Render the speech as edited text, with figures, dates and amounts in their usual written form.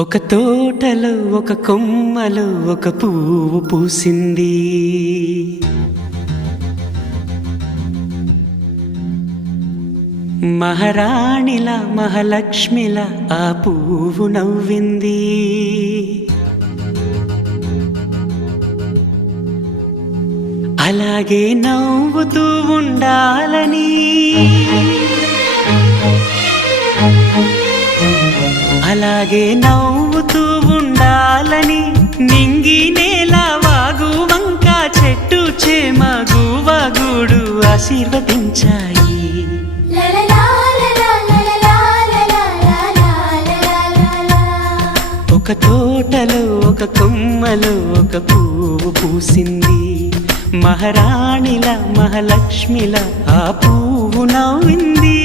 ఒక తోటలో ఒక కొమ్మలో ఒక పువ్వు పూసింది. మహారాణిలా మహాలక్ష్మిలా ఆ పువ్వు నవ్వింది. అలాగే నవ్వుతూ ఉండాలని, అలాగే నవ్వుతూ ఉండాలని నింగి నేల వాగు వంక చెట్టు చేమ గువగూడు ఆశీర్వదించాయి. ఒక తోటలో ఒక కొమ్మలో ఒక పువ్వు పూసింది. మహారాణిలా మహాలక్ష్మిలా ఆ పువ్వు నవ్వింది.